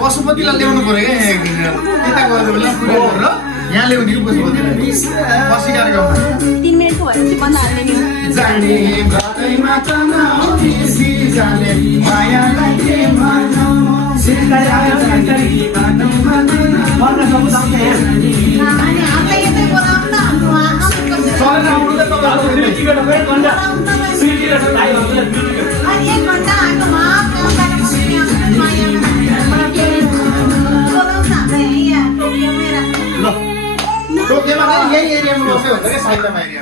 पशुपतिलाई ल्याउनु पर्यो क्या यता गएर बेला यहाँ ल्याउने कि पशुपतिलाई पछि कार्यक्रममा 3 मिनेटको भएर चाहिँ बन्द हाल्ने नि जाने बाटैमा तनाउ जाने मायालाई के भनौ सिधै आयो जाने बाटो भन्न सक्छ अनि हामीले यतै बोलाउन न सर आउनु त तपाईहरु टिकट गरे घण्टा सिटीले त आयो अनि 1 घण्टा हाम्रो टोकियोमा चाहिँ यही एरियामा बस्यो भने के साइडमा एरिया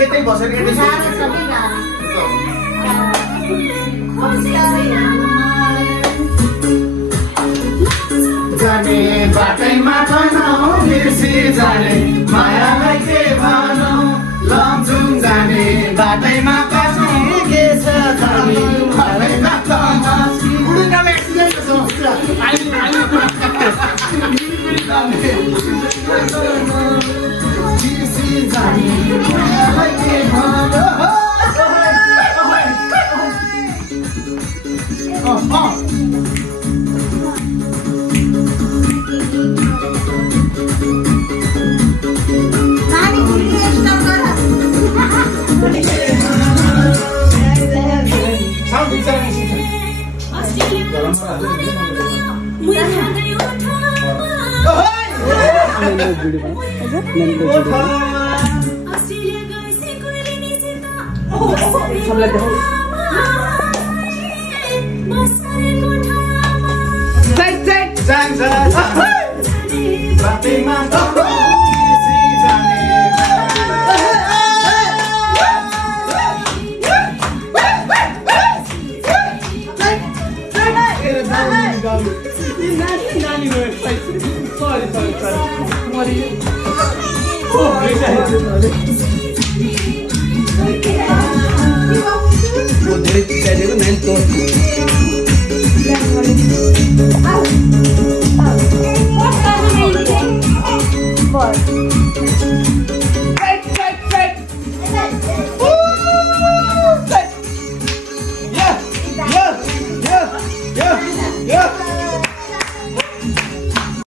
यतै बसेर जाने बाटैमा तनाउ बिर्सी जाने मायालाई के भनौ लमजुङ जाने बाटैमा कसै के छ जाने बाटैमा तनाउ बुढाले एक्सिडेन्ट बिर्सी जाने मायालाई के भनौ Sorry.